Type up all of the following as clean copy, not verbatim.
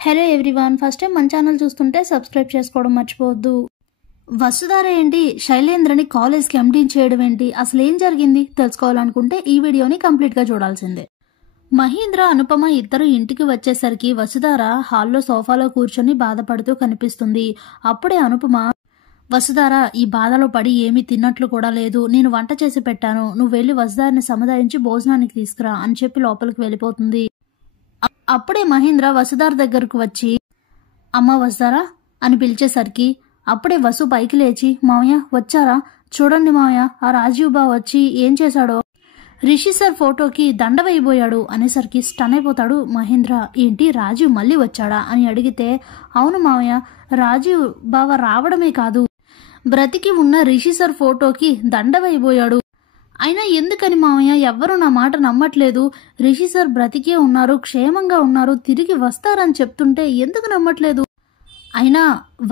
Hello everyone, first time మన channel చూస్తుంటే subscribe చేసుకోవడం మర్చిపోవద్దు. వసుధార ఏంటి శైలేంద్రని కాలేజ్కి ఎంటీని చేయడం ఏంటి, అసలు ఏం జరిగింది తెలుసుకోవాలనుకుంటే ఈ వీడియోని కంప్లీట్గా చూడాల్సిందే. మహేంద్ర, అనుపమ ఇద్దరు ఇంటికి వచ్చేసరికి వసుధార హాల్లో సోఫాలో కూర్చొని బాధపడుతూ కనిపిస్తుంది. అప్పుడే అనుపమ, వసుధార ఈ బాధలో పడి ఏమీ తిన్నట్లు కూడా లేదు, నేను వంట చేసి పెట్టాను, నువ్వు వెళ్ళి వసుధారని సముదాయించి భోజనానికి తీసుకురా అని చెప్పి లోపలికి వెళ్ళిపోతుంది. అప్పుడే మహేంద్ర వసుధార దగ్గరకు వచ్చి అమ్మ వసుధార అని పిలిచేసరికి అప్పుడే వసు పైకి లేచి, మావయ్య వచ్చారా, చూడండి మావయ్య ఆ రాజీవ్ బావ వచ్చి ఏం చేశాడో, రిషి సార్ ఫోటోకి దండ వేయబోయాడు అనేసరికి స్టన్ అయిపోతాడు మహేంద్ర. ఏంటి రాజీవ్ మళ్ళీ వచ్చాడా అని అడిగితే, అవును మావయ్య, రాజీవ్ బావ రావడమే కాదు బ్రతికి ఉన్న రిషి సార్ ఫోటోకి దండ వేయబోయాడు. అయినా ఎందుకని మావయ్య, ఎవ్వరూ నా మాట నమ్మట్లేదు, రిషి సార్ బ్రతికే ఉన్నారు, క్షేమంగా ఉన్నారు, తిరిగి వస్తారని చెప్తుంటే ఎందుకు నమ్మట్లేదు? అయినా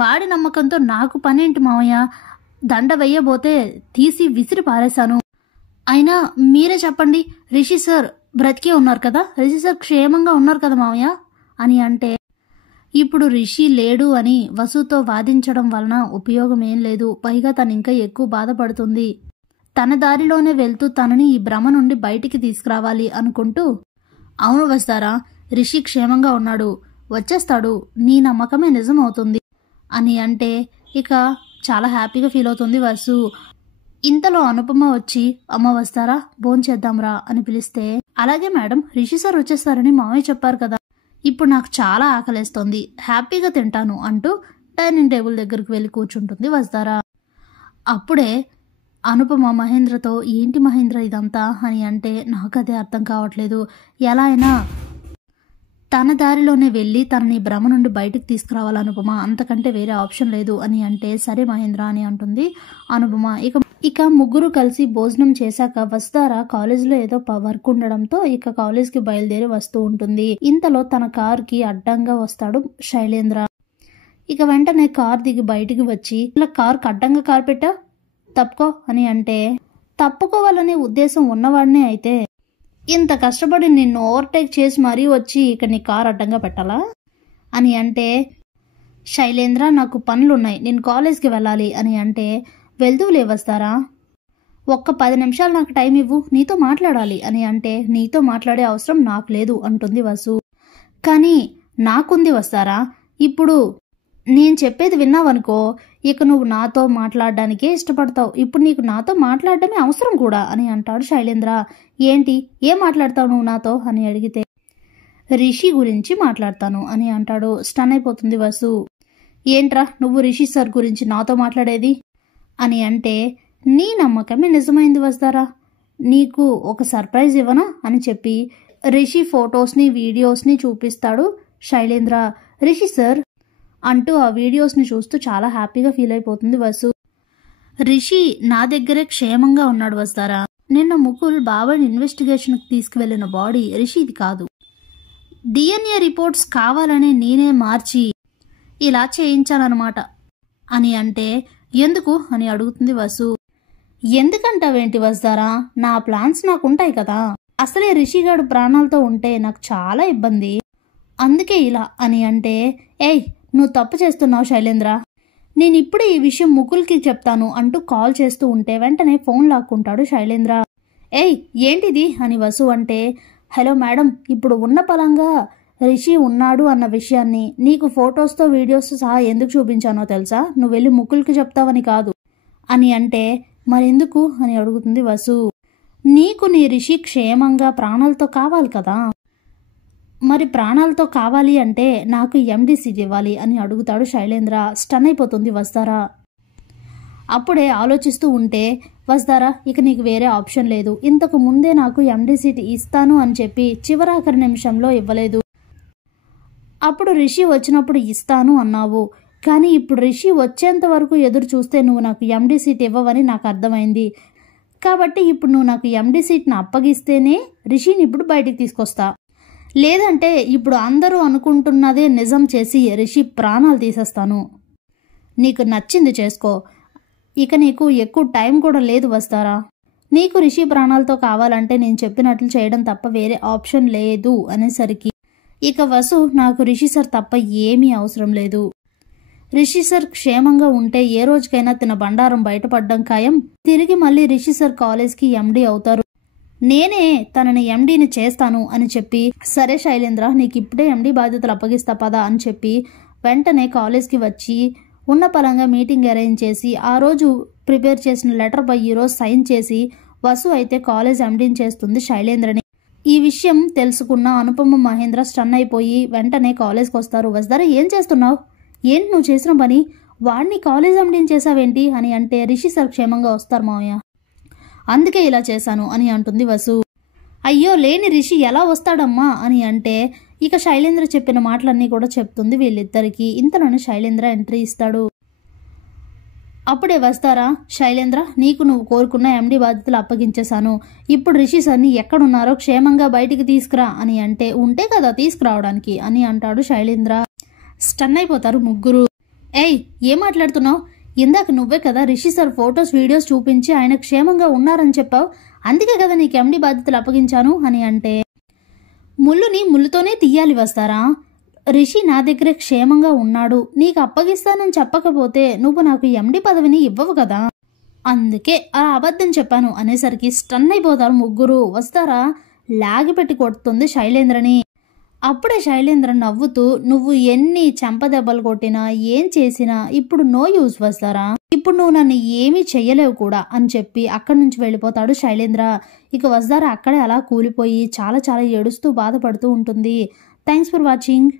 వాడి నమ్మకంతో నాకు పనేంటి మావయ్య, దండ వేయబోతే తీసి విసిరి పారేశాను. అయినా మీరే చెప్పండి, రిషి సార్ బ్రతికే ఉన్నారు కదా, రిషి సార్ క్షేమంగా ఉన్నారు కదా మావయ్య అని అంటే, ఇప్పుడు రిషి లేడు అని వసుతో వాదించడం వలన ఉపయోగం ఏం లేదు, పైగా తను ఇంకా ఎక్కువ బాధపడుతుంది. తన దారిలోనే వెళ్తూ తనని ఈ భ్రమ నుండి బయటికి తీసుకురావాలి అనుకుంటూ, అవును వస్తారా, రిషి క్షేమంగా ఉన్నాడు, వచ్చేస్తాడు, నీ నమ్మకమే నిజం అవుతుంది అని అంటే ఇక చాలా హ్యాపీగా ఫీల్ అవుతుంది వసు. ఇంతలో అనుపమ వచ్చి, అమ్మ వస్తారా భోంచేద్దాంరా అని పిలిస్తే, అలాగే మేడం, రిషి సార్ వచ్చేస్తారని మావయ్య చెప్పారు కదా, ఇప్పుడు నాకు చాలా ఆకలేస్తోంది, హ్యాపీగా తింటాను అంటూ డైనింగ్ టేబుల్ దగ్గరకు వెళ్ళి కూర్చుంటుంది వస్తారా. అప్పుడే అనుపమ మహేంద్రతో, ఏంటి మహేంద్ర ఇదంతా అని అంటే, నాకు అదే అర్థం కావట్లేదు, ఎలా అయినా తన దారిలోనే వెళ్ళి తనని భ్రమ నుండి బయటకు తీసుకురావాలి అనుపమ, అంతకంటే వేరే ఆప్షన్ లేదు అని అంటే, సరే మహేంద్ర అని అంటుంది అనుపమ. ఇక ముగ్గురు కలిసి భోజనం చేశాక వసుధార కాలేజీలో ఏదో వర్క్ ఉండడంతో ఇక కాలేజ్కి బయలుదేరి వస్తూ ఉంటుంది. ఇంతలో తన కార్కి అడ్డంగా వస్తాడు శైలేంద్ర. ఇక వెంటనే కార్ దిగి బయటికి వచ్చి, ఇలా కార్కి అడ్డంగా కార్ పెట్టా, తప్పుకో అని అంటే, తప్పుకోవాలనే ఉద్దేశం ఉన్నవాడినే అయితే ఇంత కష్టపడి నిన్ను ఓవర్టేక్ చేసి మరీ వచ్చి ఇక నీ కార్ అడ్డంగా పెట్టాలా అని అంటే, శైలేంద్ర నాకు పనులున్నాయి, నేను కాలేజ్కి వెళ్ళాలి అని అంటే, వెళ్తూ లేవస్తారా, ఒక్క 10 నిమిషాలు నాకు టైం ఇవ్వు, నీతో మాట్లాడాలి అని అంటే, నీతో మాట్లాడే అవసరం నాకు లేదు అంటుంది వసు. కానీ నాకుంది వస్తారా, ఇప్పుడు నేను చెప్పేది విన్నావనుకో ఇక నువ్వు నాతో మాట్లాడడానికే ఇష్టపడతావు, ఇప్పుడు నీకు నాతో మాట్లాడడమే అవసరం కూడా అని అంటాడు శైలేంద్ర. ఏంటి, ఏం మాట్లాడతావు నువ్వు నాతో అని అడిగితే, రిషి గురించి మాట్లాడతాను అని అంటాడు. స్టన్ అయిపోతుంది వసు. ఏంట్రా నువ్వు రిషి సార్ గురించి నాతో మాట్లాడేది అని అంటే, నీ నమ్మకమే నిజమైంది వస్తారా, నీకు ఒక సర్ప్రైజ్ ఇవ్వనా అని చెప్పి రిషి ఫొటోస్ని వీడియోస్ని చూపిస్తాడు శైలేంద్ర. రిషి సార్ అంటూ ఆ వీడియోస్ని చూస్తూ చాలా హ్యాపీగా ఫీల్ అయిపోతుంది వసు. రిషి నా దగ్గరే క్షేమంగా ఉన్నాడు వస్తారా, నిన్న ముకుల్ బాబాయ్ ఇన్వెస్టిగేషన్కి తీసుకువెళ్ళిన బాడీ రిషిది కాదు, DNA రిపోర్ట్స్ కావాలని నేనే మార్చి ఇలా చేయించానన్నమాట అని అంటే, ఎందుకు అని అడుగుతుంది వసు. ఎందుకంటావేంటి వస్తారా, నా ప్లాన్స్ నాకుంటాయి కదా, అసలే రిషిగాడు ప్రాణాలతో ఉంటే నాకు చాలా ఇబ్బంది, అందుకే ఇలా అని అంటే, ఏయ్ నువ్వు తప్పు చేస్తున్నావు శైలేంద్ర, నేను ఇప్పుడే ఈ విషయం ముకుల్కి చెప్తాను అంటూ కాల్ చేస్తూ ఉంటే వెంటనే ఫోన్ లాక్కుంటాడు శైలేంద్ర. ఏయ్ ఏంటిది అని వసు అంటే, హలో మేడం, ఇప్పుడు ఉన్న పలంగా రిషి ఉన్నాడు అన్న విషయాన్ని నీకు ఫొటోస్తో వీడియోస్ సహా ఎందుకు చూపించానో తెలుసా, నువ్వు వెళ్ళి ముకుల్కి చెప్తావని కాదు అని అంటే, మరెందుకు అని అడుగుతుంది వసు. నీకు నీ రిషి క్షేమంగా ప్రాణాలతో కావాలి కదా, మరి ప్రాణాలతో కావాలి అంటే నాకు MD సీట్ ఇవ్వాలి అని అడుగుతాడు శైలేంద్ర. స్టన్ అయిపోతుంది వస్తారా. అప్పుడే ఆలోచిస్తూ ఉంటే, వస్తారా ఇక నీకు వేరే ఆప్షన్ లేదు, ఇంతకు ముందే నాకు MD సీట్ ఇస్తాను అని చెప్పి చివరాఖరి నిమిషంలో ఇవ్వలేదు, అప్పుడు రిషి వచ్చినప్పుడు ఇస్తాను అన్నావు, కానీ ఇప్పుడు రిషి వచ్చేంత వరకు ఎదురు చూస్తే నువ్వు నాకు MD సీట్ ఇవ్వవని నాకు అర్థమైంది, కాబట్టి ఇప్పుడు నువ్వు నాకు MD సీట్ని అప్పగిస్తేనే రిషిని ఇప్పుడు బయటికి తీసుకొస్తా, లేదంటే ఇప్పుడు అందరూ అనుకుంటున్నదే నిజం చేసి రిషి ప్రాణాలు తీసేస్తాను, నీకు నచ్చింది చేసుకో, ఇక నీకు ఎక్కువ టైం కూడా లేదు వస్తారా, నీకు రిషి ప్రాణాలతో కావాలంటే నేను చెప్పినట్లు చేయడం తప్ప వేరే ఆప్షన్ లేదు అనేసరికి ఇక వసు, నాకు రిషి సార్ తప్ప ఏమీ అవసరం లేదు. రిషి సార్ క్షేమంగా ఉంటే ఏ రోజుకైనా తిన బండారం బయటపడ్డం ఖాయం. తిరిగి మళ్ళీ రిషి సార్ కాలేజ్కి ఎండీ అవుతారు. నేనే తనని ఎండీని చేస్తాను అని చెప్పి, సరే శైలేంద్ర, నీకు ఇప్పుడే ఎండీ బాధ్యతలు అప్పగిస్తా పదా అని చెప్పి వెంటనే కాలేజ్కి వచ్చి ఉన్న పరంగా మీటింగ్ అరేంజ్ చేసి ఆ రోజు ప్రిపేర్ చేసిన లెటర్ పై ఈరోజు సైన్ చేసి వసు అయితే కాలేజ్ ఎండీని చేస్తుంది శైలేంద్రని. ఈ విషయం తెలుసుకున్న అనుపమ మహేంద్ర స్టన్ అయిపోయి వెంటనే కాలేజ్కి వస్తారు. వసుధార, ఏం చేస్తున్నావు? ఏంటి నువ్వు చేసిన పని? వాడిని కాలేజ్ ఎండీని చేసావేంటి అని అంటే, రిషి సార్ క్షేమంగా వస్తారు మావయ్య, అందుకే ఇలా చేశాను అని అంటుంది వసు. అయ్యో, లేని రిషి ఎలా వస్తాడమ్మా అని అంటే ఇక శైలేంద్ర చెప్పిన మాటలన్నీ కూడా చెప్తుంది వీళ్ళిద్దరికి. ఇంతలోనే శైలేంద్ర ఎంట్రీ ఇస్తాడు. అప్పుడే వస్తారా, శైలేంద్ర, నీకు నువ్వు కోరుకున్న ఎండీ బాధ్యతలు అప్పగించేశాను. ఇప్పుడు రిషి సార్ని ఎక్కడున్నారో క్షేమంగా బయటికి తీసుకురా అని అంటే, ఉంటే కదా తీసుకురావడానికి అని అంటాడు శైలేంద్ర. స్టన్ అయిపోతారు ముగ్గురు. ఏయ్, ఏం మాట్లాడుతున్నావు? ఇందాక నువ్వే కదా రిషి సార్ ఫొటోస్ వీడియోస్ చూపించి ఆయన క్షేమంగా ఉన్నారని చెప్పావు. అందుకే కదా నీకు ఎండీ బాధ్యతలు అప్పగించాను అని అంటే, ముళ్ళుని ముళ్ళుతోనే తీయాలి వస్తారా. రిషి నా దగ్గరే క్షేమంగా ఉన్నాడు. నీకు అప్పగిస్తానని చెప్పకపోతే నువ్వు నాకు ఎండీ పదవిని ఇవ్వవు కదా, అందుకే అలా అబద్ధం చెప్పాను అనేసరికి స్టన్ అయిపోతారు ముగ్గురు. వస్తారా లాగిపెట్టి కొడుతుంది శైలేంద్రని. అప్పుడే శైలేంద్ర నవ్వుతూ, నువ్వు ఎన్ని చెంపదెబ్బలు కొట్టినా ఏం చేసినా ఇప్పుడు నో యూజ్ వస్తారా, ఇప్పుడు నువ్వు నన్ను ఏమీ చెయ్యలేవు కూడా అని చెప్పి అక్కడి నుంచి వెళ్ళిపోతాడు శైలేంద్ర. ఇక వసుధార అక్కడే అలా కూలిపోయి చాలా చాలా ఏడుస్తూ బాధపడుతూ ఉంటుంది. Thanks for watching.